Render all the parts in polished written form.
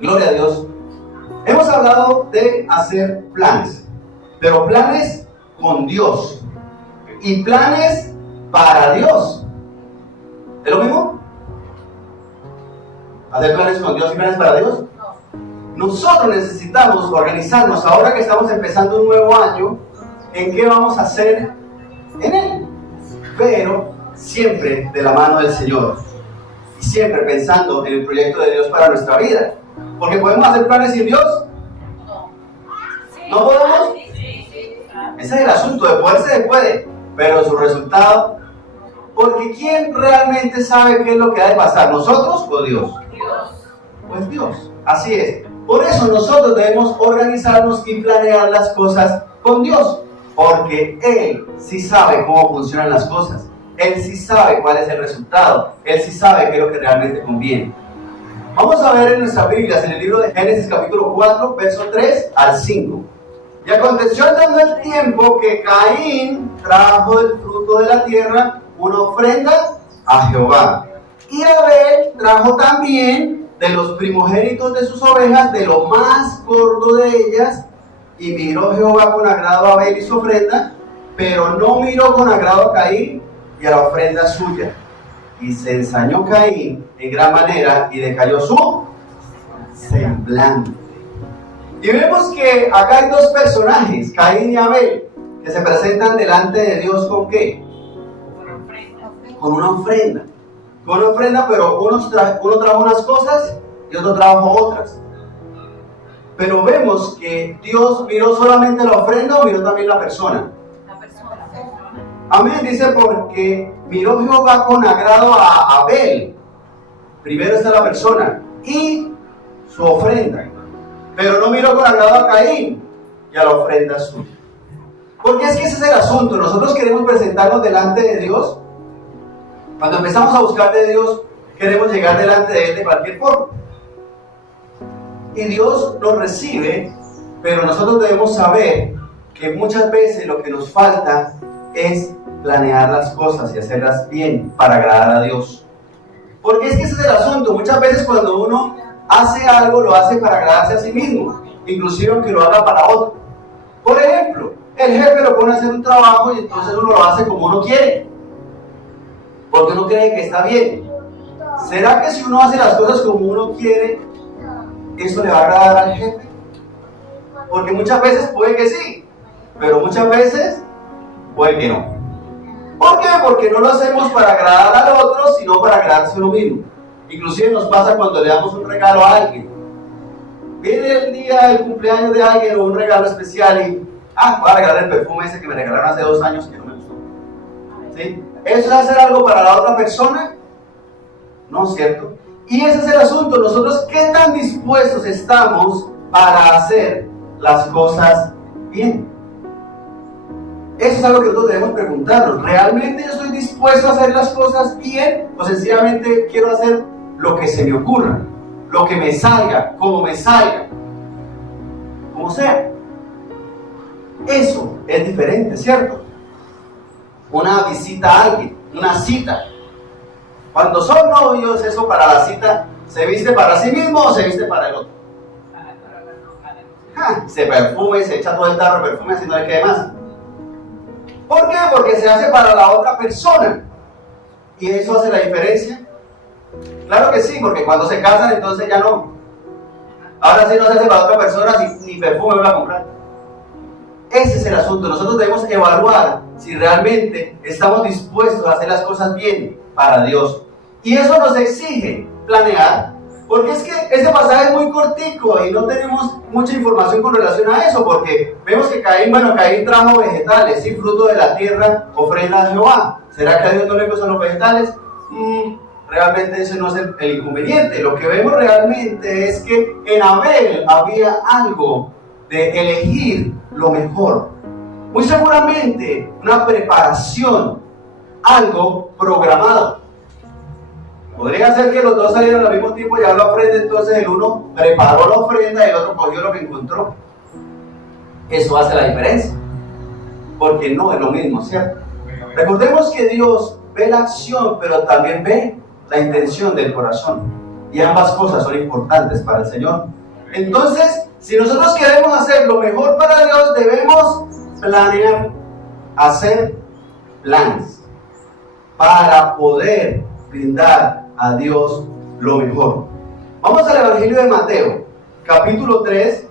Gloria a Dios. Hemos hablado de hacer planes, pero planes con Dios y planes para Dios. ¿Es lo mismo? ¿Hacer planes con Dios y planes para Dios? Nosotros necesitamos organizarnos ahora que estamos empezando un nuevo año. ¿En qué vamos a hacer en él? Pero siempre de la mano del Señor y siempre pensando en el proyecto de Dios para nuestra vida. Porque podemos hacer planes sin Dios. ¿No podemos? Ese es el asunto. De poder se puede, pero su resultado. Porque ¿quién realmente sabe qué es lo que ha de pasar? ¿Nosotros o Dios? Pues Dios. Así es. Por eso nosotros debemos organizarnos y planear las cosas con Dios. Porque Él sí sabe cómo funcionan las cosas. Él sí sabe cuál es el resultado. Él sí sabe qué es lo que realmente conviene. Vamos a ver en nuestras Biblias, en el libro de Génesis capítulo 4, verso 3 al 5. Y aconteció andando el tiempo que Caín trajo del fruto de la tierra una ofrenda a Jehová. Y Abel trajo también de los primogénitos de sus ovejas, de lo más gordo de ellas. Y miró Jehová con agrado a Abel y su ofrenda, pero no miró con agrado a Caín y a la ofrenda suya. Y se ensañó Caín en gran manera y decayó su semblante. Y vemos que acá hay dos personajes, Caín y Abel, que se presentan delante de Dios ¿con qué? Con una ofrenda. Con una ofrenda, pero uno trajo unas cosas y otro trajo otras. Pero vemos que Dios miró solamente la ofrenda o miró también la persona. Amén, dice, porque miró Jehová con agrado a Abel. Primero está la persona y su ofrenda. Pero no miró con agrado a Caín y a la ofrenda suya. Porque es que ese es el asunto. Nosotros queremos presentarnos delante de Dios. Cuando empezamos a buscar de Dios, queremos llegar delante de Él de cualquier forma. Y Dios nos recibe, pero nosotros debemos saber que muchas veces lo que nos falta es planear las cosas y hacerlas bien para agradar a Dios. Porque es que ese es el asunto. Muchas veces cuando uno hace algo, lo hace para agradarse a sí mismo, inclusive aunque lo haga para otro. Por ejemplo, el jefe lo pone a hacer un trabajo y entonces uno lo hace como uno quiere, porque uno cree que está bien. ¿Será que si uno hace las cosas como uno quiere, eso le va a agradar al jefe? Porque muchas veces puede que sí, pero muchas veces puede que no. ¿Por qué? Porque no lo hacemos para agradar al otro, sino para agradarse a uno mismo. Inclusive nos pasa cuando le damos un regalo a alguien. Viene el día del cumpleaños de alguien o un regalo especial y voy a regalar el perfume ese que me regalaron hace 2 años que no me gustó. ¿Sí? ¿Eso es hacer algo para la otra persona? No, ¿cierto? Y ese es el asunto. Nosotros, ¿qué tan dispuestos estamos para hacer las cosas bien? Eso es algo que nosotros debemos preguntarnos. ¿Realmente yo estoy dispuesto a hacer las cosas bien? ¿O sencillamente quiero hacer lo que se me ocurra? Lo que me salga, como me salga, como sea. Eso es diferente, ¿cierto? Una visita a alguien, una cita. Cuando son novios, eso para la cita, ¿se viste para sí mismo o se viste para el otro? Se perfume, se echa todo el tarro de perfume así no le quede más. ¿Por qué? Porque se hace para la otra persona. ¿Y eso hace la diferencia? Claro que sí, porque cuando se casan entonces ya no. Ahora sí no se hace para otra persona, ni perfume van a comprar. Ese es el asunto. Nosotros debemos evaluar si realmente estamos dispuestos a hacer las cosas bien para Dios. Y eso nos exige planear. Porque es que este pasaje es muy cortico y no tenemos mucha información con relación a eso, porque vemos que Caín trajo vegetales, sí, fruto de la tierra, ofrenda a Jehová. ¿Será que a Dios no le gustan los vegetales? Realmente ese no es el inconveniente. Lo que vemos realmente es que en Abel había algo de elegir lo mejor. Muy seguramente una preparación, algo programado. Podría ser que los dos salieron al mismo tiempo y llevaron la ofrenda, entonces el uno preparó la ofrenda y el otro cogió lo que encontró. Eso hace la diferencia, porque no es lo mismo, ¿cierto? Recordemos que Dios ve la acción, pero también ve la intención del corazón. y ambas cosas son importantes para el Señor. Entonces, si nosotros queremos hacer lo mejor para Dios, debemos planear, hacer planes para poder brindar a Dios lo mejor. Vamos al Evangelio de Mateo, capítulo 3,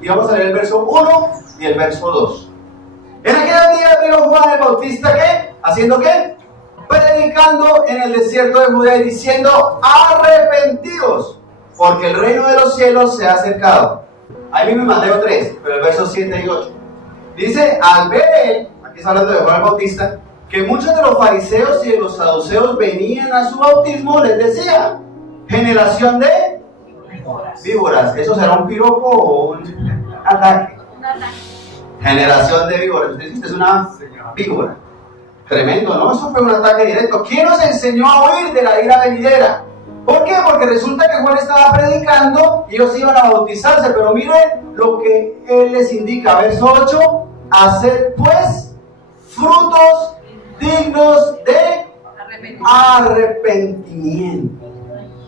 y vamos a leer el verso 1 y el verso 2. En aquel día vino Juan el Bautista, ¿qué? ¿Haciendo qué? Predicando en el desierto de Judea y diciendo: arrepentidos, porque el reino de los cielos se ha acercado. Ahí mismo en Mateo 3, pero el verso 7 y 8. Dice: al ver él, aquí está hablando de Juan el Bautista, que muchos de los fariseos y de los saduceos venían a su bautismo, les decía: generación de víboras. ¿Eso será un piropo o un ataque? Un ataque. Generación de víboras. Usted es una víbora. Tremendo, ¿no? Eso fue un ataque directo. ¿Quién nos enseñó a huir de la ira venidera? ¿Por qué? Porque resulta que Juan estaba predicando y ellos iban a bautizarse, pero miren lo que él les indica. Verso 8: haced pues frutos dignos de arrepentimiento.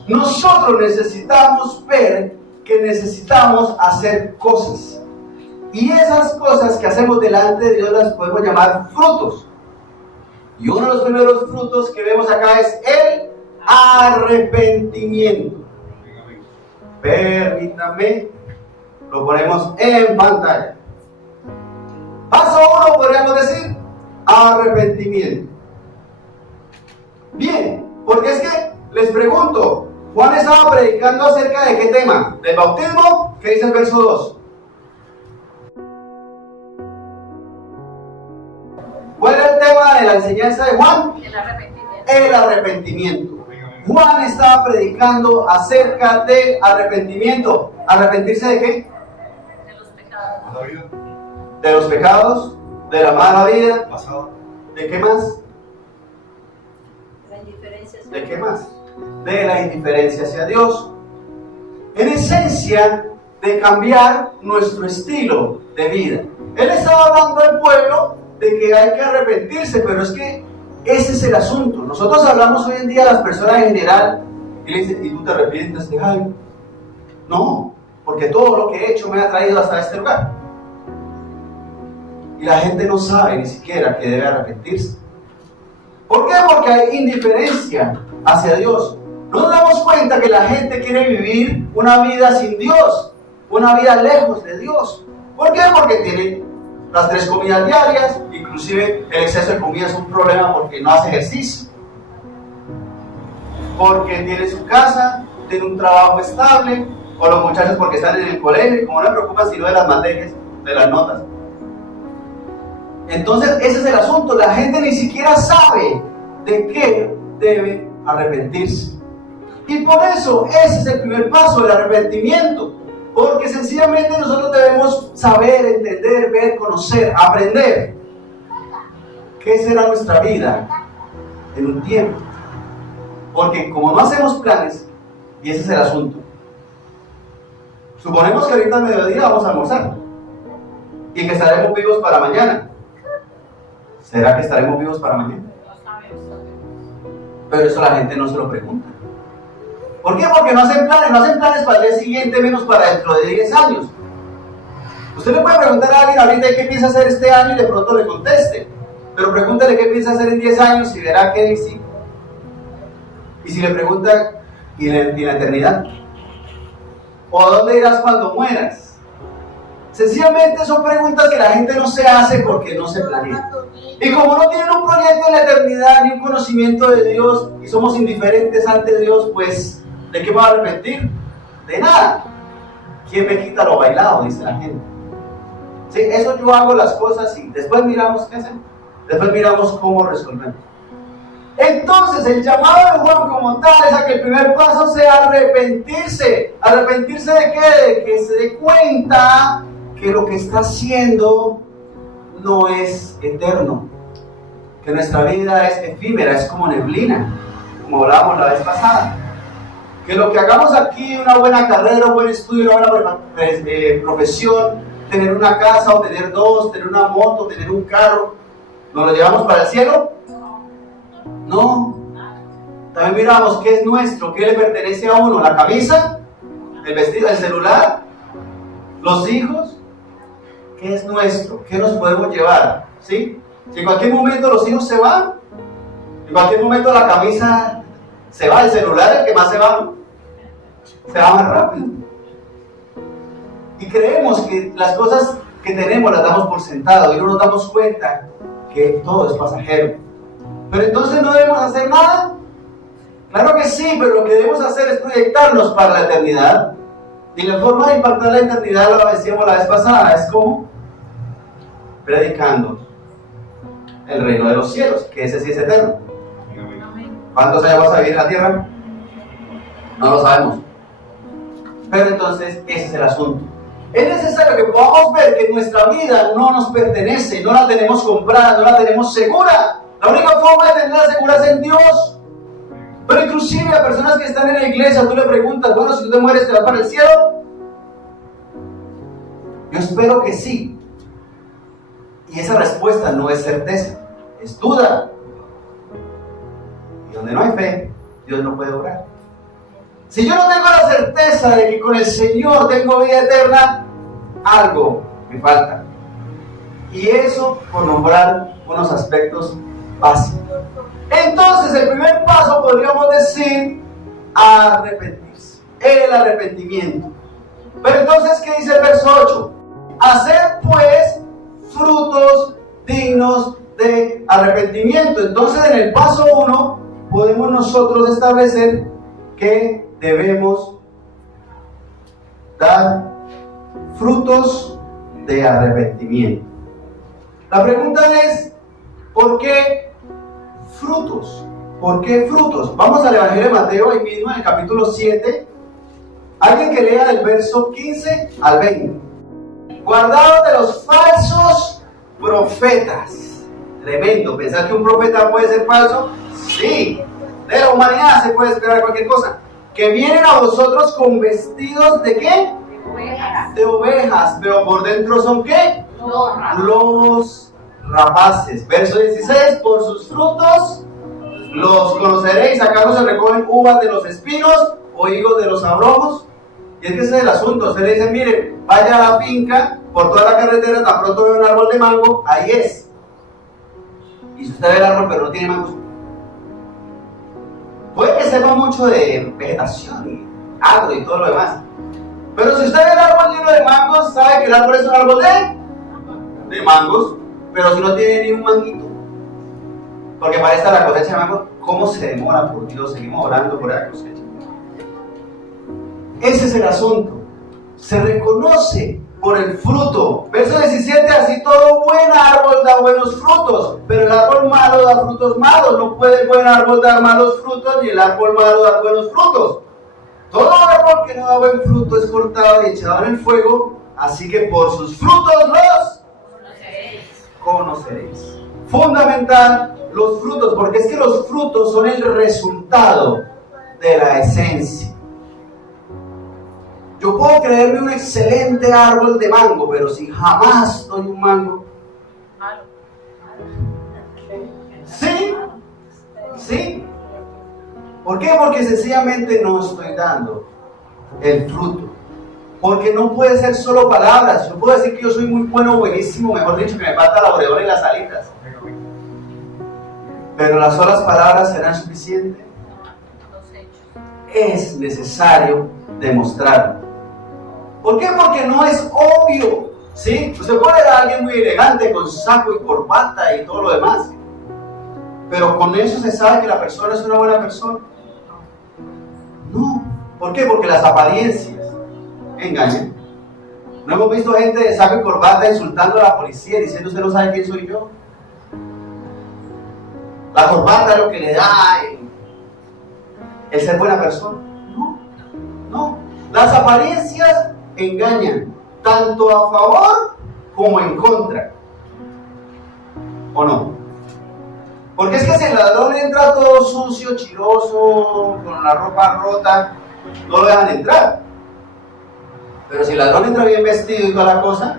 Nosotros necesitamos ver que necesitamos hacer cosas. Y esas cosas que hacemos delante de Dios las podemos llamar frutos. Y uno de los primeros frutos que vemos acá es el arrepentimiento. Permítanme, lo ponemos en pantalla. Paso 1, podríamos decir, arrepentimiento. Bien, porque es que les pregunto, Juan estaba predicando acerca de qué tema, del bautismo. ¿Qué dice el verso 2? ¿Cuál era el tema de la enseñanza de Juan? El arrepentimiento. El arrepentimiento. Juan estaba predicando acerca de arrepentimiento. ¿Arrepentirse de qué? De los pecados. De los pecados, de la mala vida. ¿De qué más? La indiferencia. ¿De qué más? De la indiferencia hacia Dios. En esencia, de cambiar nuestro estilo de vida. Él estaba hablando al pueblo de que hay que arrepentirse, pero es que ese es el asunto. Nosotros hablamos hoy en día a las personas en general y le dicen: ¿y tú te arrepientes de algo? No, porque todo lo que he hecho me ha traído hasta este lugar. Y la gente no sabe ni siquiera que debe arrepentirse. ¿Por qué? Porque hay indiferencia hacia Dios. No nos damos cuenta que la gente quiere vivir una vida sin Dios, una vida lejos de Dios. ¿Por qué? Porque tienen las 3 comidas diarias, inclusive el exceso de comida es un problema porque no hace ejercicio, porque tiene su casa, tiene un trabajo estable, o los muchachos porque están en el colegio y como no me preocupan sino de las materias, de las notas. Entonces ese es el asunto, la gente ni siquiera sabe de qué debe arrepentirse. Y por eso ese es el primer paso del arrepentimiento. Porque sencillamente nosotros debemos saber, entender, ver, conocer, aprender qué será nuestra vida en un tiempo. Porque como no hacemos planes, y ese es el asunto, suponemos que ahorita al mediodía vamos a almorzar y que estaremos vivos para mañana. ¿Será que estaremos vivos para mañana? Pero eso la gente no se lo pregunta. ¿Por qué? Porque no hacen planes para el día siguiente, menos para dentro de 10 años. Usted le puede preguntar a alguien ahorita qué piensa hacer este año y de pronto le conteste. Pero pregúntale qué piensa hacer en 10 años y verá que sí. Y si le pregunta, ¿y en la eternidad? ¿O a dónde irás cuando mueras? Sencillamente son preguntas que la gente no se hace porque no se planea. Y como no tienen un proyecto en la eternidad ni un conocimiento de Dios y somos indiferentes ante Dios, pues ¿de qué me voy a arrepentir? De nada. ¿Quién me quita lo bailado? Dice la gente. Sí, eso yo hago las cosas y después miramos qué hacemos. Después miramos cómo resolvemos. Entonces el llamado de Juan como tal es a que el primer paso sea arrepentirse. ¿Arrepentirse de qué? De que se dé cuenta que lo que está haciendo no es eterno. Que nuestra vida es efímera, es como neblina, como hablábamos la vez pasada. Que lo que hagamos aquí, una buena carrera, un buen estudio, una buena profesión, tener una casa o tener 2, tener una moto, tener un carro, ¿nos lo llevamos para el cielo? No. También miramos qué es nuestro, qué le pertenece a uno, la camisa, el vestido, el celular, los hijos, qué es nuestro, qué nos podemos llevar, ¿sí? Si en cualquier momento los hijos se van, en cualquier momento la camisa se va, el celular el que más se va más rápido. Y creemos que las cosas que tenemos las damos por sentado y no nos damos cuenta que todo es pasajero. Pero entonces no debemos hacer nada. Claro que sí, pero lo que debemos hacer es proyectarnos para la eternidad. Y la forma de impactar la eternidad, lo decíamos la vez pasada, es como predicando el reino de los cielos, que ese sí es eterno. ¿Cuántos años vas a vivir en la tierra? No lo sabemos. Pero entonces ese es el asunto. Es necesario que podamos ver que nuestra vida no nos pertenece, no la tenemos comprada, no la tenemos segura. La única forma de tenerla segura es en Dios. Pero inclusive a personas que están en la iglesia, tú le preguntas, bueno, si tú te mueres, ¿te vas para el cielo? Yo espero que sí. Y esa respuesta no es certeza, es duda. Y donde no hay fe, Dios no puede obrar. Si yo no tengo la certeza de que con el Señor tengo vida eterna, algo me falta. Y eso por nombrar unos aspectos básicos. Entonces el primer paso podríamos decir arrepentirse, el arrepentimiento. Pero entonces, ¿qué dice el verso 8? Hacer pues frutos dignos de arrepentimiento. Entonces en el paso 1 podemos nosotros establecer que debemos dar frutos de arrepentimiento. La pregunta es, ¿por qué frutos? ¿Por qué frutos? Vamos al Evangelio de Mateo, ahí mismo en el capítulo 7. Alguien que lea del verso 15 al 20. Guardaos de los falsos profetas. Tremendo, ¿pensar que un profeta puede ser falso? Sí, de la humanidad se puede esperar cualquier cosa. Que vienen a vosotros con vestidos ¿de qué? De ovejas. De ovejas, pero por dentro son ¿qué? Los rapaces. Verso 16, por sus frutos los conoceréis. ¿Acaso se recogen uvas de los espinos o higos de los abrojos? Y es que ese es el asunto. Ustedes le dicen, miren, vaya a la finca, por toda la carretera, tan pronto ve un árbol de mango, ahí es. Y si usted ve el árbol pero no tiene mangos, puede que sepa mucho de vegetación y agro y todo lo demás. Pero si usted ve el árbol lleno de mangos, sabe que el árbol es un árbol de mangos, pero si no tiene ni un manguito. Porque para esta la cosecha de mangos, ¿cómo se demora? Por Dios, seguimos orando por la cosecha. Ese es el asunto. Se reconoce por el fruto. Verso 17, así todo buen árbol da buenos frutos, pero el árbol malo da frutos malos. No puede el buen árbol dar malos frutos, ni el árbol malo dar buenos frutos. Todo árbol que no da buen fruto es cortado y echado en el fuego, así que por sus frutos los conoceréis. Fundamental, los frutos, porque es que los frutos son el resultado de la esencia. Yo puedo creerme un excelente árbol de mango, pero si jamás doy un mango. ¿Sí? ¿Sí? ¿Por qué? Porque sencillamente no estoy dando el fruto. Porque no puede ser solo palabras. Yo puedo decir que yo soy muy bueno, buenísimo, mejor dicho, que me falta la aureola y las alitas. Pero las solas palabras serán suficientes. Es necesario demostrarlo. ¿Por qué? Porque no es obvio. ¿Sí? Usted puede ver a alguien muy elegante con saco y corbata y todo lo demás. Pero con eso se sabe que la persona es una buena persona. No. ¿Por qué? Porque las apariencias engañan. ¿No hemos visto gente de saco y corbata insultando a la policía diciendo usted no sabe quién soy yo? La corbata es lo que le da el ser buena persona. No, no. Las apariencias engañan, tanto a favor como en contra. ¿O no? Porque es que si el ladrón entra todo sucio, chiroso, con la ropa rota, no lo dejan entrar. Pero si el ladrón entra bien vestido y toda la cosa,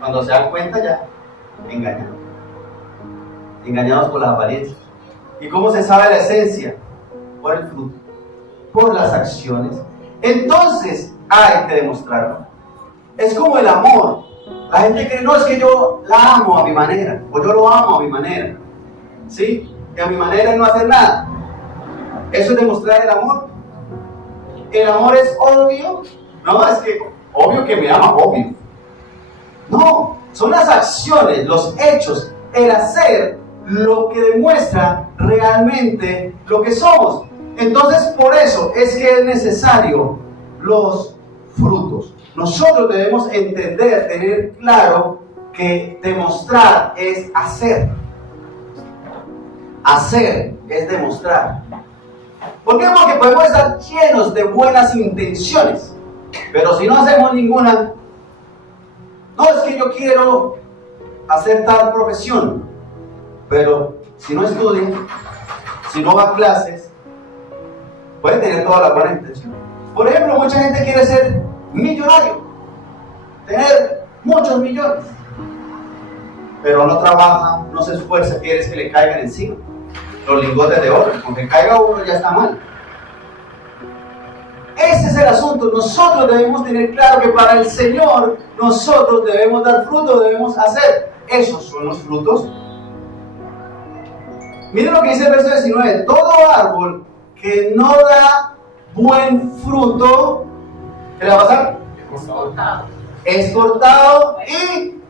cuando se dan cuenta ya, engañados por las apariencias. ¿Y cómo se sabe la esencia? por el fruto, por las acciones. Entonces hay que demostrarlo. Es como el amor. La gente cree, no, es que yo la amo a mi manera, o yo lo amo a mi manera. ¿Sí? Que a mi manera es no hacer nada. Eso es demostrar el amor. El amor es obvio. No, es que obvio que me ama, obvio. No, son las acciones, los hechos, el hacer lo que demuestra realmente lo que somos. Entonces, por eso es que es necesario los frutos. Nosotros debemos entender, tener claro que demostrar es hacer. Hacer es demostrar. ¿Por qué? Porque podemos estar llenos de buenas intenciones, pero si no hacemos ninguna, no, es que yo quiero hacer tal profesión, pero si no estudia, si no va a clases, puede tener toda la buena intención. Por ejemplo, mucha gente quiere ser millonario, tener muchos millones, pero no trabaja, no se esfuerza, quiere que le caigan encima los lingotes de oro. Con que caiga uno ya está mal. Ese es el asunto. Nosotros debemos tener claro que para el Señor nosotros debemos dar fruto, debemos hacer. Esos son los frutos. Miren lo que dice el verso 19. Todo árbol que no da buen fruto, ¿qué le va a pasar? Es cortado y,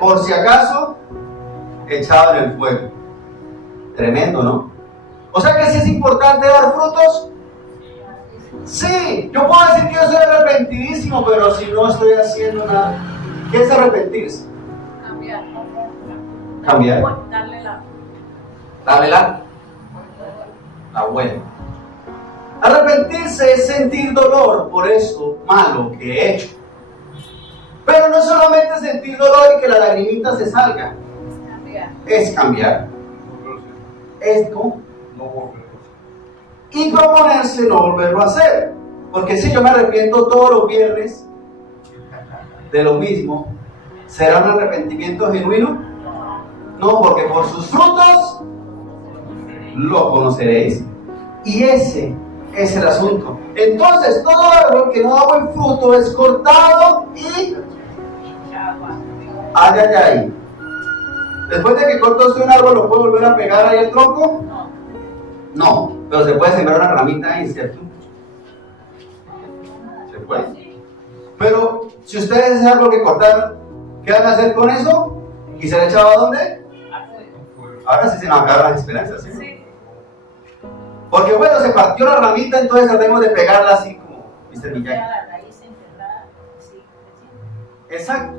por si acaso, echado en el fuego. Tremendo, ¿no? O sea que sí es importante dar frutos. Sí, yo puedo decir que yo soy arrepentidísimo, pero si no estoy haciendo nada. ¿Qué es arrepentirse? Cambiar. Darle la vuelta. Arrepentirse es sentir dolor por eso malo que he hecho. Pero no solamente sentir dolor y que la lagrimita se salga. Es cambiar. Esto y proponerse no volverlo a hacer. Porque si yo me arrepiento todos los viernes de lo mismo, ¿será un arrepentimiento genuino? No, porque por sus frutos lo conoceréis. Y ese es el asunto. Entonces, todo árbol que no da buen fruto es cortado y ay. Después de que cortó usted un árbol, ¿lo puede volver a pegar ahí al tronco? No, pero se puede sembrar una ramita ahí, ¿cierto? Se puede. Pero si ustedes ese árbol que cortaron, ¿qué van a hacer con eso? ¿Y se le echaba a dónde? Ahora sí se nos acaban las esperanzas, ¿sí? Porque bueno, se partió la ramita, entonces tratemos de pegarla así como Mr. Miyagi. Exacto.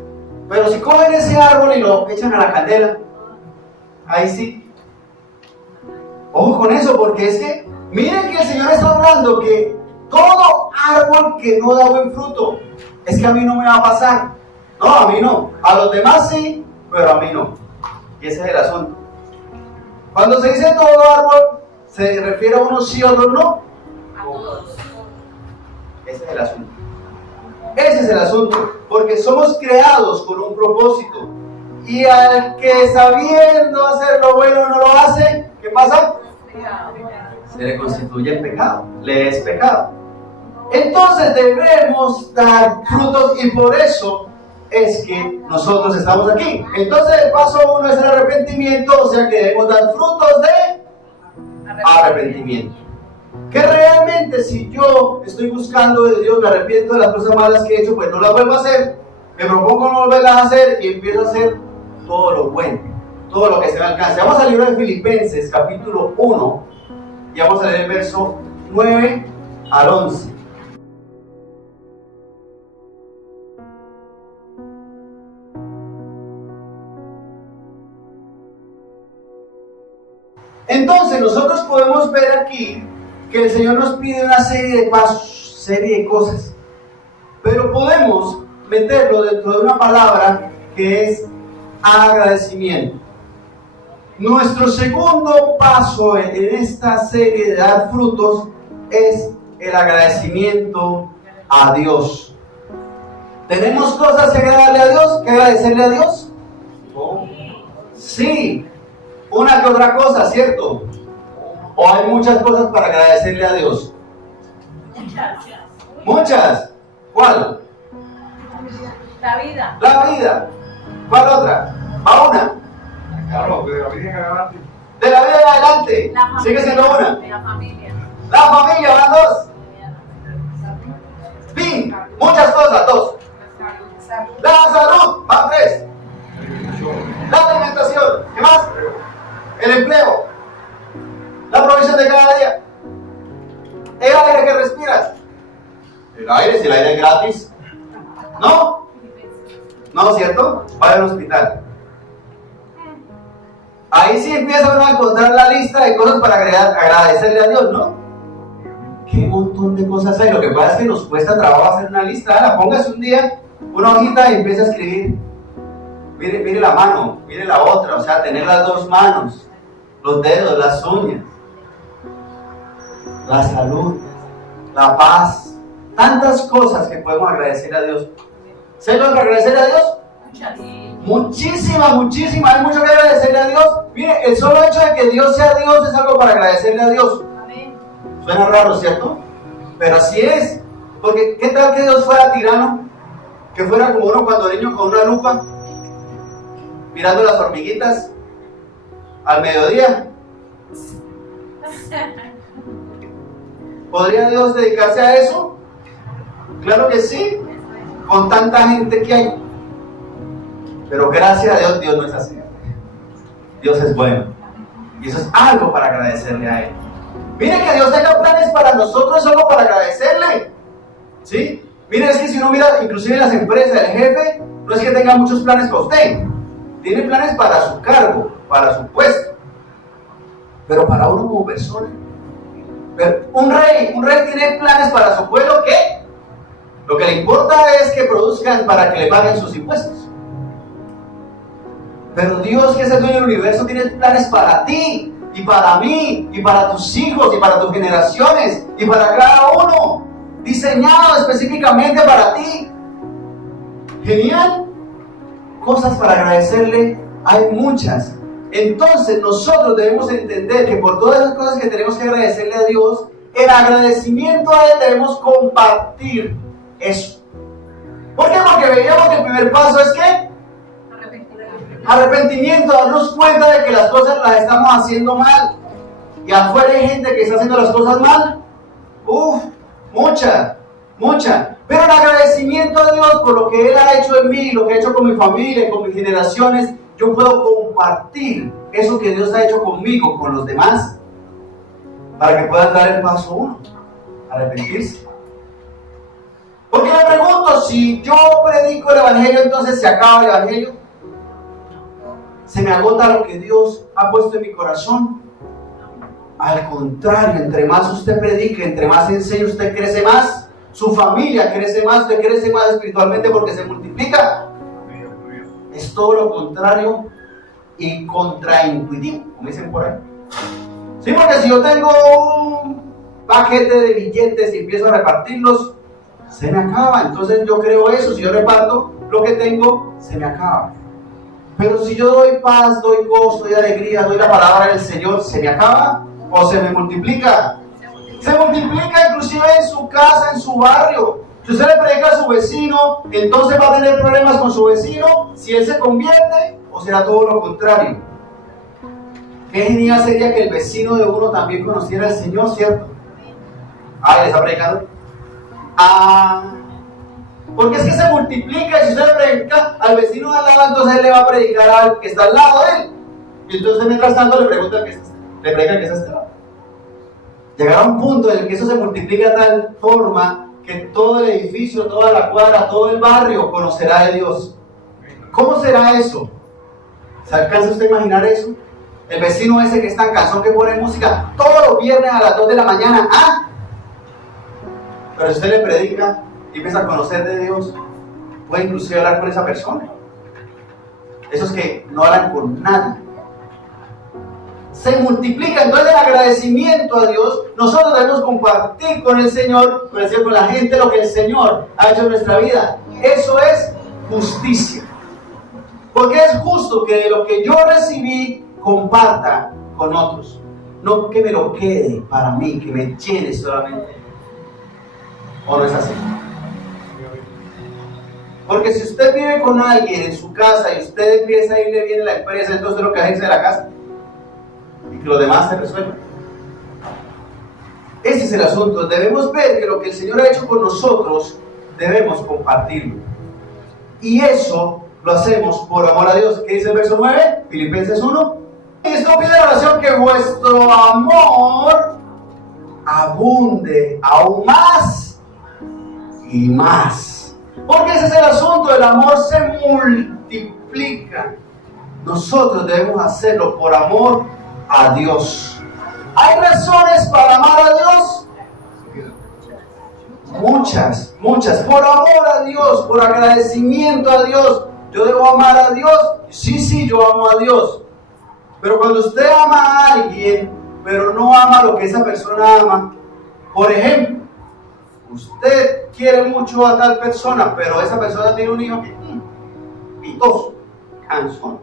Pero si cogen ese árbol y lo echan a la candela, ahí sí. Ojo con eso, porque es que, miren que el Señor está hablando que todo árbol que no da buen fruto, es que a mí no me va a pasar. No, a mí no. A los demás sí, pero a mí no. Y ese es el asunto. Cuando se dice todo árbol, ¿se refiere a unos sí o otros no? A todos. Ese es el asunto. Ese es el asunto, porque somos creados con un propósito. Y al que sabiendo hacer lo bueno no lo hace, ¿qué pasa? Se le constituye el pecado, le es pecado. Entonces debemos dar frutos y por eso es que nosotros estamos aquí. Entonces el paso 1 es el arrepentimiento, o sea que debemos dar frutos de arrepentimiento. Que realmente si yo estoy buscando de Dios, me arrepiento de las cosas malas que he hecho, pues no las vuelvo a hacer, me propongo no volverlas a hacer y empiezo a hacer todo lo bueno, todo lo que se me alcance. Vamos al libro de Filipenses, capítulo 1, y vamos a leer el verso 9 al 11. Entonces nosotros podemos ver aquí que el Señor nos pide una serie de pasos, serie de cosas, pero podemos meterlo dentro de una palabra que es agradecimiento. Nuestro segundo paso en esta serie de dar frutos es el agradecimiento a Dios. ¿Tenemos cosas que agradarle a Dios? ¿Que agradecerle a Dios? Sí. Una que otra cosa, ¿cierto? ¿O hay muchas cosas para agradecerle a Dios? Muchas. ¿Cuál? La vida. La vida. ¿Cuál otra? Va una. Claro, de la vida en adelante. De la vida en adelante. La familia. Sigue siendo una. La familia. La familia, van dos. Fin. Muchas cosas, dos. La salud, van tres. La alimentación, ¿qué más? El empleo. La provisión de cada día. El aire que respiras. El aire, si el aire es gratis. ¿No? ¿No, cierto? Vaya al hospital. Ahí sí empieza uno a encontrar la lista de cosas para agradecerle a Dios, ¿no? Qué montón de cosas hay. Lo que pasa es que nos cuesta trabajo hacer una lista. La póngase un día, una hojita y empieza a escribir. Mire la mano, mire la otra, o sea, tener las dos manos, los dedos, las uñas, la salud, la paz, tantas cosas que podemos agradecer a Dios. ¿Se lo agradecer a Dios? Muchísima, hay mucho que agradecerle a Dios. Mire, el solo hecho de que Dios sea Dios es algo para agradecerle a Dios. Suena raro, ¿cierto? Pero así es. Porque, ¿qué tal que Dios fuera tirano? Que fuera como uno cuando niño con una lupa, mirando las hormiguitas al mediodía. ¿Podría Dios dedicarse a eso? Claro que sí, con tanta gente que hay. Pero gracias a Dios, Dios no es así. Dios es bueno. Y eso es algo para agradecerle a Él. Mire que Dios tenga planes para nosotros solo para agradecerle. ¿Sí? Mire, es que si uno mira, inclusive en las empresas, el jefe no es que tenga muchos planes para usted. Tiene planes para su cargo, para su puesto. Pero para uno como persona. Pero un rey tiene planes para su pueblo, ¿qué? Lo que le importa es que produzcan para que le paguen sus impuestos. Pero Dios, que es el dueño del universo, tiene planes para ti, y para mí, y para tus hijos, y para tus generaciones, y para cada uno, diseñado específicamente para ti. Genial. Cosas para agradecerle hay muchas. Entonces nosotros debemos entender que por todas las cosas que tenemos que agradecerle a Dios, el agradecimiento a Él debemos compartir eso. ¿Por qué? Porque veíamos que el primer paso es ¿qué? Arrepentimiento, darnos cuenta de que las cosas las estamos haciendo mal. Y afuera hay gente que está haciendo las cosas mal. Mucha. Pero el agradecimiento a Dios por lo que Él ha hecho en mí, lo que ha hecho con mi familia, con mis generaciones, yo puedo compartir eso que Dios ha hecho conmigo, con los demás, para que puedan dar el paso uno, arrepentirse. Porque me pregunto, si yo predico el Evangelio, entonces se acaba el Evangelio. ¿Se me agota lo que Dios ha puesto en mi corazón? Al contrario, entre más usted predique, entre más enseña, usted crece más. Su familia crece más, usted crece más espiritualmente porque se multiplica. Es todo lo contrario y contraintuitivo, como dicen por ahí. Sí, porque si yo tengo un paquete de billetes y empiezo a repartirlos, se me acaba. Entonces yo creo eso, si yo reparto lo que tengo, se me acaba. Pero si yo doy paz, doy gozo, doy alegría, doy la palabra del Señor, ¿se me acaba o se me multiplica? Se multiplica inclusive en su casa, en su barrio. Si usted le predica a su vecino, entonces va a tener problemas con su vecino, si él se convierte, o será todo lo contrario. Qué genial sería que el vecino de uno también conociera al Señor, ¿cierto? ¿Le está predicando? Porque es que se multiplica, y si usted le predica al vecino de al lado, entonces él le va a predicar al que está al lado de él. Y entonces mientras tanto le predica al que está a este lado. Llegará a un punto en el que eso se multiplica de tal forma que todo el edificio, toda la cuadra, todo el barrio conocerá de Dios. ¿Cómo será eso? ¿Se alcanza usted a imaginar eso? El vecino ese que es tan cansón que pone música todos los viernes a las 2 de la mañana. Pero si usted le predica y empieza a conocer de Dios, puede inclusive hablar con esa persona. Esos que no hablan con nadie. Se multiplica. Entonces el agradecimiento a Dios, nosotros debemos compartir con el Señor, con la gente, lo que el Señor ha hecho en nuestra vida. Eso es justicia. Porque es justo que de lo que yo recibí, comparta con otros. no que me lo quede para mí, que me llene solamente. ¿O no es así? Porque si usted vive con alguien en su casa y usted empieza a irle bien en la empresa, entonces lo que hace es irse de la casa y que los demás se resuelvan. Ese es el asunto. Debemos ver que lo que el Señor ha hecho con nosotros debemos compartirlo. Y eso lo hacemos por amor a Dios. ¿Qué dice el verso 9? Filipenses 1. Esto pide la oración que vuestro amor abunde aún más y más. Porque ese es el asunto, el amor se multiplica. Nosotros debemos hacerlo por amor a Dios. ¿Hay razones para amar a Dios? Muchas, muchas. Por amor a Dios, por agradecimiento a Dios. ¿Yo debo amar a Dios? Sí, yo amo a Dios. Pero cuando usted ama a alguien, pero no ama lo que esa persona ama, por ejemplo, usted quiere mucho a tal persona, pero esa persona tiene un hijo que pitoso, cansón,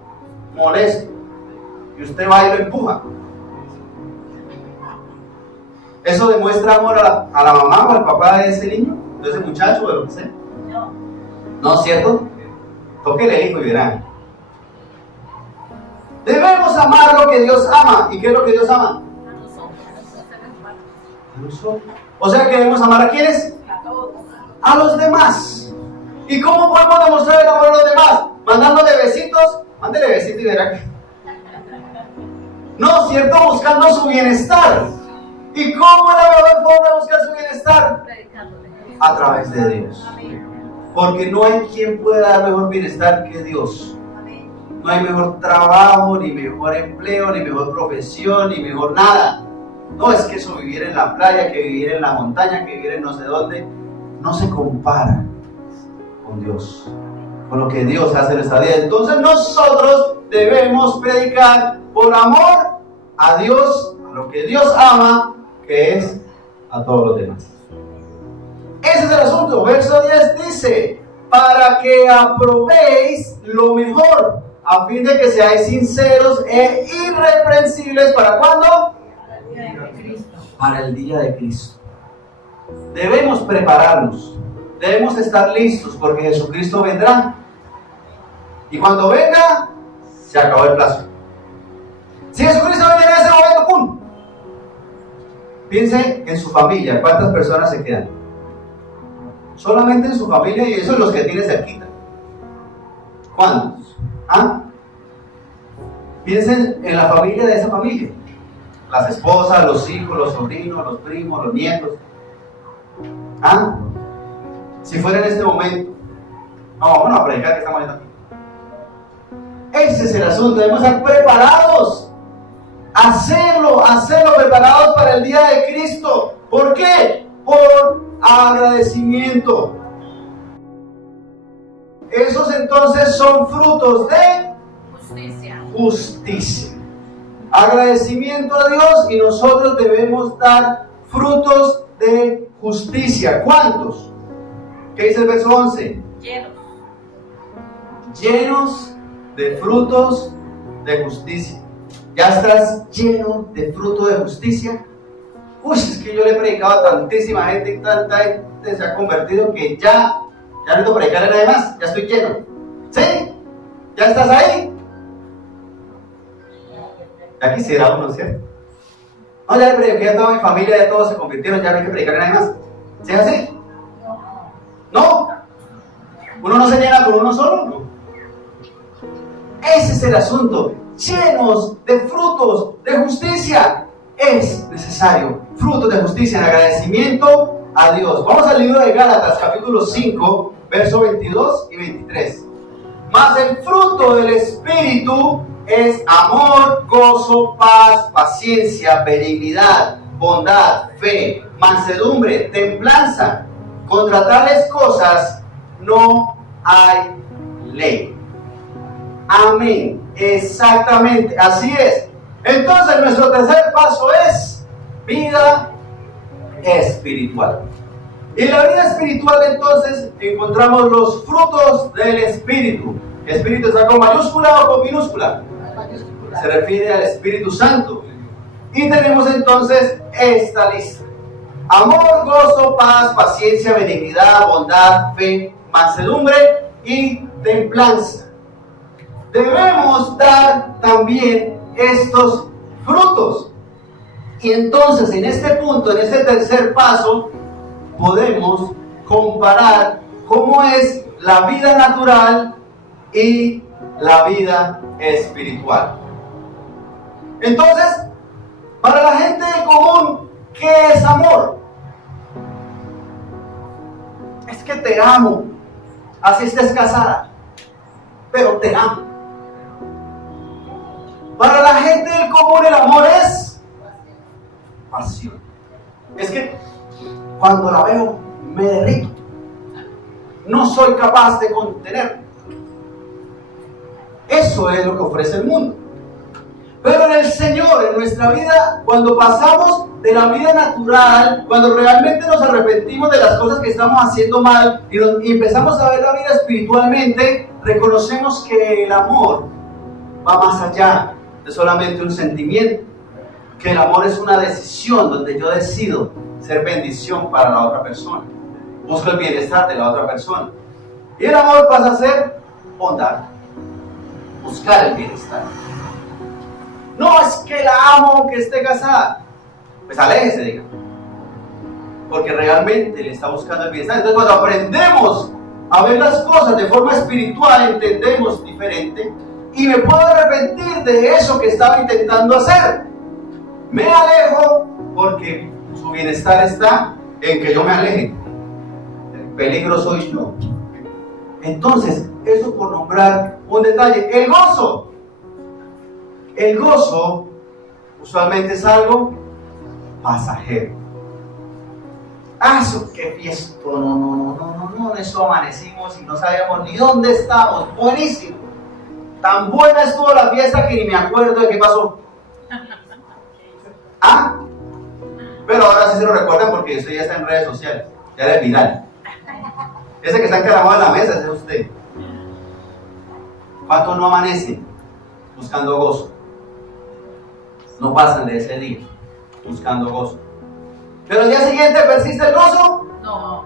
molesto, y usted va y lo empuja. ¿Eso demuestra amor a la mamá o al papá de ese niño, de ese muchacho, de lo que sea? No. ¿No es cierto? Tóquele el hijo y verán. Debemos amar lo que Dios ama. ¿Y qué es lo que Dios ama? A nosotros. O sea que debemos amar a ¿quiénes? A todos. A los demás. ¿Y cómo podemos demostrar el amor a los demás? Mandándole besitos. Mándele besitos y verá que... No, ¿cierto? Buscando su bienestar. ¿Y cómo es la mejor forma de buscar su bienestar? Predicándole. A través de Dios. Amén. Porque no hay quien pueda dar mejor bienestar que Dios. Amén. No hay mejor trabajo, ni mejor empleo, ni mejor profesión, ni mejor nada. No es que eso, vivir en la playa, que vivir en la montaña, que vivir en no sé dónde, no se compara con Dios, con lo que Dios hace en nuestra vida. Entonces nosotros debemos predicar por amor a Dios, a lo que Dios ama, que es a todos los demás. Ese es el asunto. Verso 10 dice, para que aprobéis lo mejor, a fin de que seáis sinceros e irreprensibles. ¿Para cuándo? Para el día de Cristo. Debemos prepararnos, debemos estar listos, porque Jesucristo vendrá. Y cuando venga, se acabó el plazo. Si Jesucristo viene en ese momento, ¡pum! Piense en su familia. ¿Cuántas personas se quedan? Solamente en su familia, y eso es los que tiene cerquita. ¿Cuántos? ¿Ah? Piensen en la familia de esa familia. Las esposas, los hijos, los sobrinos, los primos, los nietos. ¿Ah? Si fuera en este momento. No, vamos a predicar que estamos viendo aquí. Ese es el asunto. Debemos estar preparados. Hacerlo preparados para el día de Cristo. ¿Por qué? Por agradecimiento. Esos entonces son frutos de justicia. Agradecimiento a Dios, y nosotros debemos dar frutos de justicia. ¿Cuántos? ¿Qué dice el verso 11? Llenos de frutos de justicia. ¿Ya estás lleno de fruto de justicia? Uy, es que yo le he predicado a tantísima gente y tanta gente se ha convertido que ya no necesito predicarle a nadie más, ya estoy lleno. ¿Sí? ¿Ya estás ahí? Ya quisiera uno, ¿cierto? No, ya le prediqué a toda mi familia, ya todos se convirtieron, ya no hay que predicarle a nadie más. ¿Sí es así? ¿No? ¿Uno no se llena con uno solo? No. Ese es el asunto. Llenos de frutos de justicia. Es necesario frutos de justicia en agradecimiento a Dios. Vamos al libro de Gálatas, capítulo 5, versos 22 y 23. Mas el fruto del Espíritu es amor, gozo, paz, paciencia, benignidad, bondad, fe, mansedumbre, templanza. Contra tales cosas no hay ley. Amén. Exactamente, así es. Entonces nuestro tercer paso es vida espiritual. Y en la vida espiritual entonces encontramos los frutos del Espíritu. ¿Espíritu está con mayúscula o con minúscula? Se refiere al Espíritu Santo. Y tenemos entonces esta lista: amor, gozo, paz, paciencia, benignidad, bondad, fe, mansedumbre y templanza. Debemos dar también estos frutos. Y entonces en este punto, en este tercer paso, podemos comparar cómo es la vida natural y la vida espiritual. Entonces, para la gente común, ¿qué es amor? Es que te amo, así estés casada, pero te amo. Para la gente del común el amor es pasión. Es que cuando la veo me derrito, no soy capaz de contenerme. Eso es lo que ofrece el mundo. Pero en el Señor, en nuestra vida, cuando pasamos de la vida natural, cuando realmente nos arrepentimos de las cosas que estamos haciendo mal y empezamos a ver la vida espiritualmente, reconocemos que el amor va más allá de solamente un sentimiento, que el amor es una decisión donde yo decido ser bendición para la otra persona, busco el bienestar de la otra persona. Y el amor pasa a ser bondad, buscar el bienestar. No es que la amo, que esté casada. Pues aléjese, diga. Porque realmente le está buscando el bienestar. Entonces cuando aprendemos a ver las cosas de forma espiritual, entendemos diferente y me puedo arrepentir de eso que estaba intentando hacer. Me alejo porque su bienestar está en que yo me aleje. El peligro soy yo. Entonces, eso por nombrar un detalle. El gozo. El gozo usualmente es algo pasajero. Ah, eso qué fiesta. No, eso amanecimos y no sabíamos ni dónde estamos. Buenísimo. Tan buena estuvo la fiesta que ni me acuerdo de qué pasó. Ah, pero ahora sí se lo recuerdan porque eso ya está en redes sociales. Ya eres viral. Ese que está encaramado en la mesa, ese es usted. ¿Cuántos no amanecen buscando gozo? No pasan de ese día buscando gozo. ¿Pero el día siguiente persiste el gozo? No.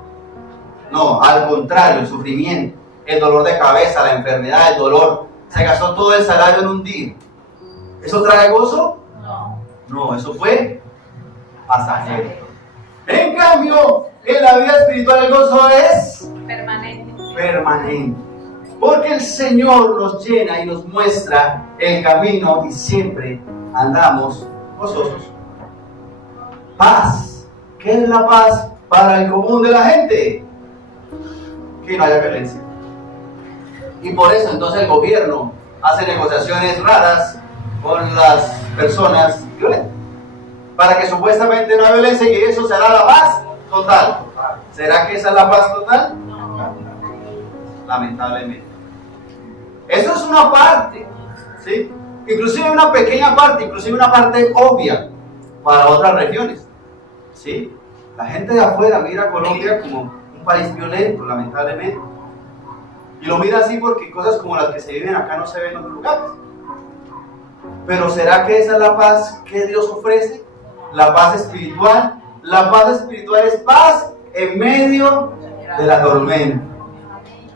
No, al contrario, el sufrimiento, el dolor de cabeza, la enfermedad, el dolor. Se gastó todo el salario en un día. ¿Eso trae gozo? No. No, eso fue pasajero. En cambio, en la vida espiritual el gozo es permanente. Porque el Señor nos llena y nos muestra el camino y siempre andamos gozosos. Paz. ¿Qué es la paz para el común de la gente? Que no haya violencia. Y por eso entonces el gobierno hace negociaciones raras con las personas violentas, para que supuestamente no haya violencia y eso será la paz total. ¿Será que esa es la paz total? No. Lamentablemente. Eso es una parte, ¿sí? Inclusive una pequeña parte, inclusive una parte obvia para otras regiones, ¿sí? La gente de afuera mira a Colombia como un país violento, lamentablemente. Y lo mira así porque cosas como las que se viven acá no se ven en otros lugares. Pero ¿será que esa es la paz que Dios ofrece? La paz espiritual. La paz espiritual es paz en medio de la tormenta.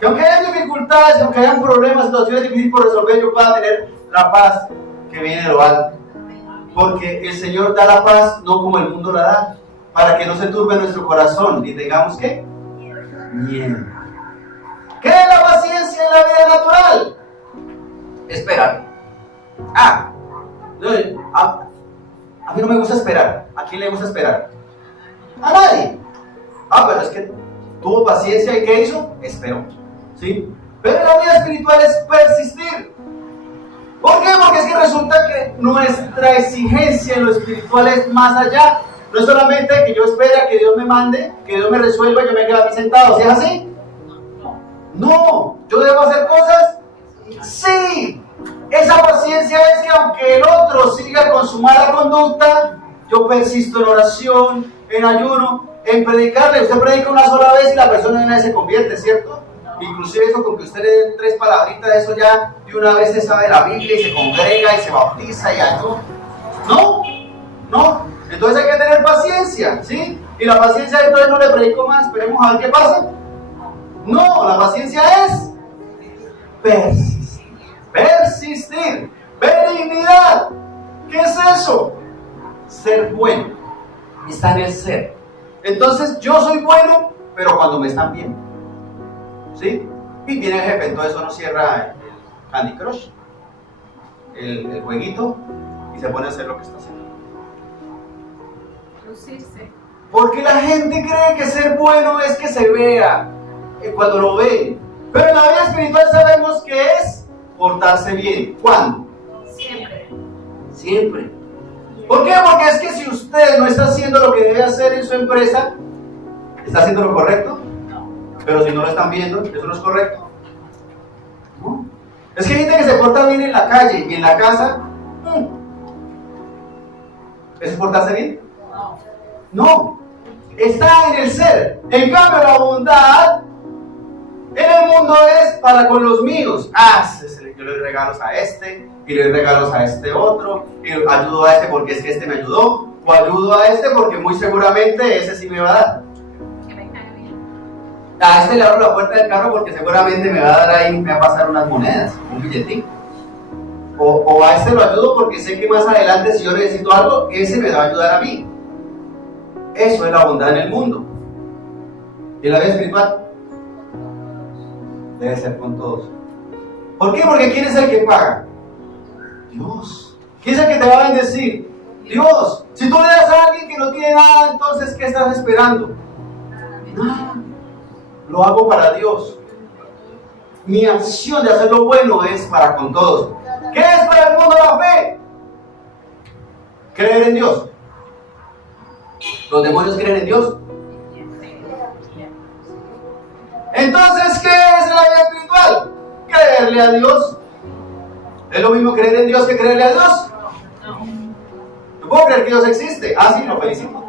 Que aunque haya dificultades, aunque haya problemas, situaciones difíciles por resolver, yo pueda tener la paz que viene de lo alto. Porque el Señor da la paz no como el mundo la da, para que no se turbe nuestro corazón y tengamos ¿qué? Miedo. ¿Qué es la paciencia en la vida natural? Esperar. A mí no me gusta esperar. ¿A quién le gusta esperar? A nadie. Pero es que tuvo paciencia y ¿qué hizo? Esperó. ¿Sí? Pero la vida espiritual es persistir. ¿Por qué? Porque es que resulta que nuestra exigencia en lo espiritual es más allá. No es solamente que yo espere a que Dios me mande, que Dios me resuelva y yo me quedo aquí sentado. ¿Sí es así? No. ¿Yo debo hacer cosas? Sí. Esa paciencia es que aunque el otro siga con su mala conducta, yo persisto en oración, en ayuno, en predicarle. Usted predica una sola vez y la persona de una vez se convierte, ¿cierto? Inclusive eso con que usted le dé 3 palabritas, eso ya de una vez se sabe la Biblia y se congrega y se bautiza y ayuda. ¿No? ¿no? Entonces hay que tener paciencia, ¿sí? Y la paciencia entonces no le predico más, esperemos a ver qué pasa. No, la paciencia es persistir. Persistir. Benignidad. ¿Qué es eso? Ser bueno. Está en el ser. Entonces yo soy bueno, pero cuando me están viendo. ¿Sí? Y viene el jefe, entonces uno cierra el Candy Crush, el jueguito, y se pone a hacer lo que está haciendo. Lucirse. Porque la gente cree que ser bueno es que se vea cuando lo ven. Pero en la vida espiritual sabemos que es portarse bien. ¿Cuándo? Siempre. Siempre. ¿Por qué? Porque es que si usted no está haciendo lo que debe hacer en su empresa, ¿está haciendo lo correcto? No. Pero si no lo están viendo, ¿eso no es correcto? ¿No? Es que hay gente que se porta bien en la calle y en la casa. ¿Eso es portarse bien? No. No. Está en el ser. En cambio, la bondad en el mundo es para con los míos. Yo le doy regalos a este, y le doy regalos a este otro, y ayudo a este porque es que este me ayudó, o ayudo a este porque muy seguramente ese sí me va a dar. Que me caiga bien. A este le abro la puerta del carro porque seguramente me va a dar ahí, me va a pasar unas monedas, un billetín. O a este lo ayudo porque sé que más adelante si yo necesito algo, ese me va a ayudar a mí. Eso es la bondad en el mundo. ¿Y en la vida espiritual? Debe ser con todos. ¿Por qué? Porque ¿quién es el que paga? Dios. ¿Quién es el que te va a bendecir? Dios. Si tú le das a alguien que no tiene nada, entonces ¿qué estás esperando? Nada. Lo hago para Dios. Mi acción de hacer lo bueno es para con todos. ¿Qué es para el mundo la fe? Creer en Dios. ¿Los demonios creen en Dios? Entonces, ¿qué es la vida espiritual? Creerle a Dios. ¿Es lo mismo creer en Dios que creerle a Dios? No. Yo puedo creer que Dios existe. Ah, sí, lo felicito.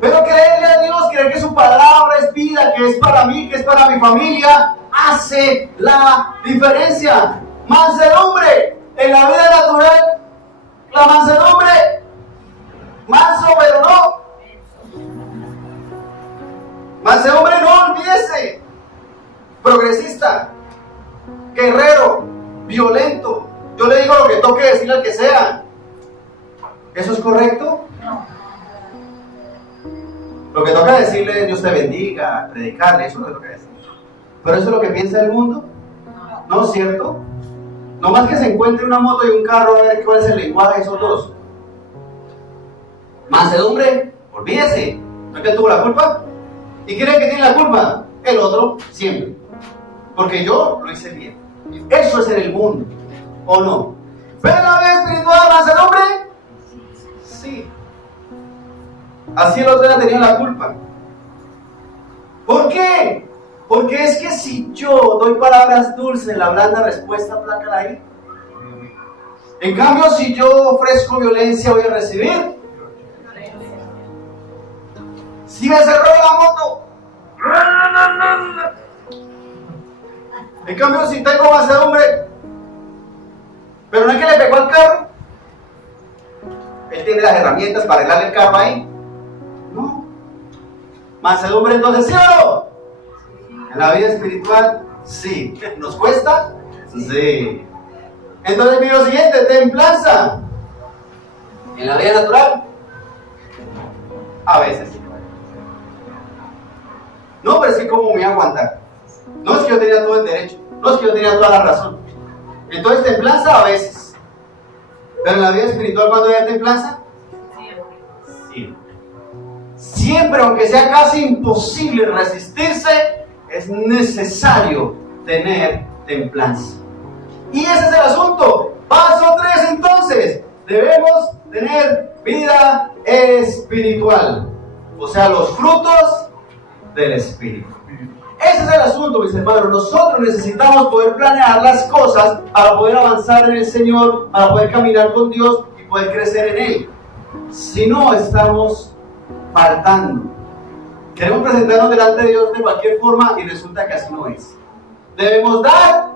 Pero creerle a Dios, creer que su palabra es vida, que es para mí, que es para mi familia, hace la diferencia. Mansedumbre. En la vida natural, la mansedumbre. Manso, pero no. Mansedumbre, no olvídese. Progresista, guerrero, violento. Yo le digo lo que toque decirle al que sea. ¿Eso es correcto? No. Lo que toca decirle es Dios te bendiga, predicarle, eso es lo que toca decir. Pero eso es lo que piensa el mundo. ¿No es cierto? No más que se encuentre una moto y un carro, a ver cuál es el lenguaje de esos dos. Mansedumbre, olvídese. ¿No es que tuvo la culpa? ¿Y quién es el que tiene la culpa? El otro, siempre. Porque yo lo hice bien. Eso es en el mundo, ¿o no? ¿Pero en la vida espiritual mansedumbre? Sí. Así el otro ya tenía la culpa. ¿Por qué? Porque es que si yo doy palabras dulces, la blanda respuesta aplaca la ira. En cambio, si yo ofrezco violencia, voy a recibir. Si me cerró la moto. En cambio, si tengo mansedumbre, pero no es que le pegó al carro, él tiene las herramientas para arreglarle el carro ahí. No. Mansedumbre, entonces, ¿sí o no? En la vida espiritual, sí. ¿Nos cuesta? Sí. Entonces, mira lo siguiente: templanza. En la vida natural, a veces. No, pero es que ¿cómo me voy a aguantar? No es que yo tenía todo el derecho, no es que yo tenía toda la razón. Entonces, templanza a veces. Pero en la vida espiritual, ¿cuándo hay templanza? Siempre. Siempre, aunque sea casi imposible resistirse, es necesario tener templanza. Y ese es el asunto. Paso 3 entonces. Debemos tener vida espiritual. O sea, los frutos del Espíritu. Ese es el asunto, mis hermanos. Nosotros necesitamos poder planear las cosas para poder avanzar en el Señor, para poder caminar con Dios y poder crecer en Él. Si no, estamos faltando. Queremos presentarnos delante de Dios de cualquier forma y resulta que así no es. Debemos dar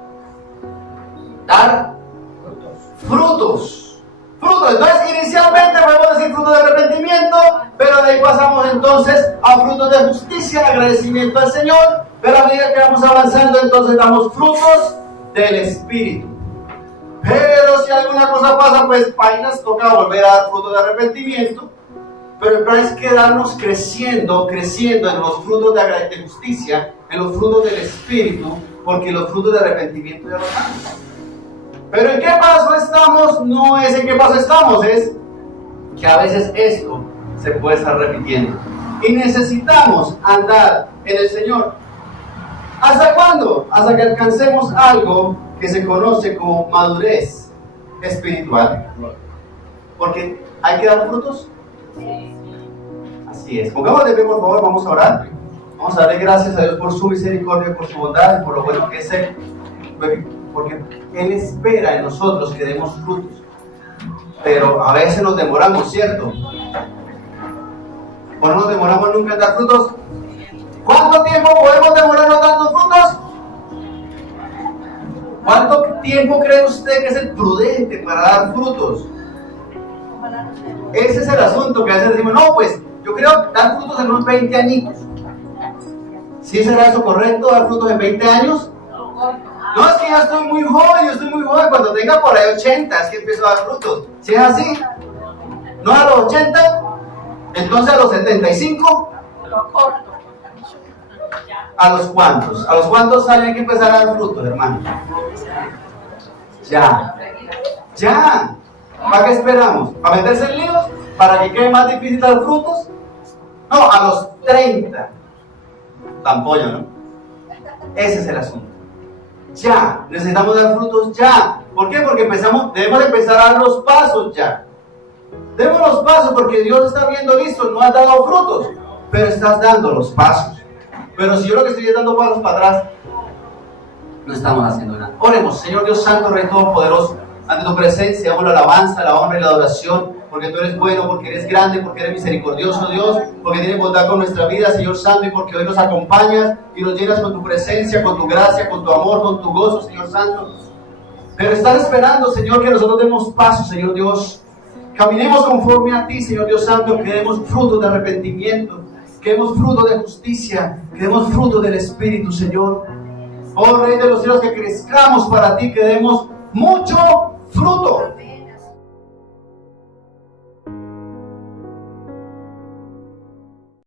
frutos. Frutos. Entonces, inicialmente podemos decir frutos de arrepentimiento, pero de ahí pasamos entonces a frutos de justicia, agradecimiento al Señor, pero a medida que vamos avanzando, entonces damos frutos del Espíritu. Pero si alguna cosa pasa, pues vainas, toca volver a dar frutos de arrepentimiento. Pero el plan es quedarnos creciendo en los frutos de justicia, en los frutos del Espíritu, porque los frutos de arrepentimiento ya los damos. Pero ¿en qué paso estamos? No es en qué paso estamos, es que a veces esto se puede estar repitiendo. Y necesitamos andar en el Señor. ¿Hasta cuándo? Hasta que alcancemos algo que se conoce como madurez espiritual. Porque hay que dar frutos. Así es. Pongamos de pie, por favor, vamos a orar. Vamos a darle gracias a Dios por su misericordia, por su bondad, por lo bueno que es Él. Porque Él espera en nosotros que demos frutos. Pero a veces nos demoramos, ¿cierto? ¿O no nos demoramos nunca en dar frutos? ¿Cuánto tiempo podemos demorarnos dando frutos? ¿Cuánto tiempo cree usted que es el prudente para dar frutos? Ese es el asunto que a veces decimos, no, pues yo creo dar frutos en unos 20 añitos. ¿Sí será eso correcto, dar frutos en 20 años? No, es que yo estoy muy joven, cuando tenga por ahí 80 es que empiezo a dar frutos. ¿Sí es así? ¿No a los 80? Entonces a los 75. ¿A los cuántos? ¿A los cuántos hay que empezar a dar frutos, hermano? Ya. ¿Para qué esperamos? ¿Para meterse en líos? ¿Para que quede más difícil dar frutos? No, a los 30. Tan pollo, ¿no? Ese es el asunto. Ya, necesitamos dar frutos ya. ¿Por qué? Porque debemos empezar a dar los pasos ya. Demos los pasos porque Dios está viendo, listo, no has dado frutos, pero estás dando los pasos. Pero si yo lo que estoy es dando pasos para atrás, no estamos haciendo nada. Oremos, Señor Dios Santo, Rey Todopoderoso, ante tu presencia, damos la alabanza, la honra y la adoración, porque tú eres bueno, porque eres grande, porque eres misericordioso, Dios, porque tienes bondad con nuestra vida, Señor Santo, y porque hoy nos acompañas y nos llenas con tu presencia, con tu gracia, con tu amor, con tu gozo, Señor Santo. Pero estás esperando, Señor, que nosotros demos pasos, Señor Dios. Caminemos conforme a ti, Señor Dios Santo, que demos frutos de arrepentimiento, que demos frutos de justicia, que demos frutos del Espíritu, Señor. Oh Rey de los cielos, que crezcamos para ti, que demos mucho fruto.